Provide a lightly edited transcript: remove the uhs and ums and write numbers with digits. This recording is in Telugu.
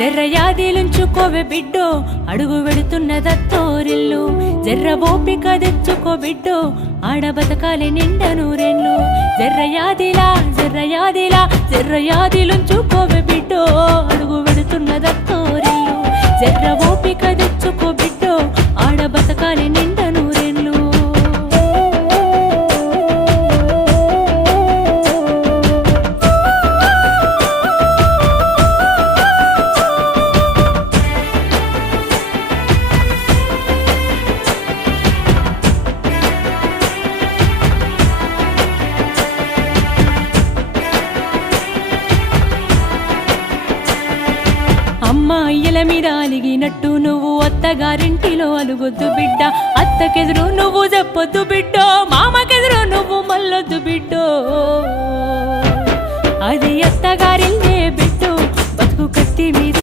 జర్రయాదిలుంచుకోవే బిడ్డో అడుగు వెడుతున్నదత్తోరిల్లు జర్ర ఓపిక తెచ్చుకో బిడ్డో ఆడ బతకాలి నిండ నూరెళ్ళు జర్రయాదిలా జర్రయాదిలా జర్రయాదిలుంచుకోవే బిడ్డో అడుగు వెడుతున్నదత్తోరిల్లు జర్ర ఓపిక తెచ్చుకో బిడ్డో ఆడ బతకాలి నిండ నూరెళ్ళు అమ్మ అయ్యల మీద అలిగినట్టు నువ్వు అత్తగారింటిలో అలుగొద్దు బిడ్డ అత్తకెదురు నువ్వు చెప్పొద్దు బిడ్డో మామకెదురు నువ్వు మల్లొద్దు బిడ్డో అది అత్తగారిల్లే బిడ్డో బతుకు కత్తి మీద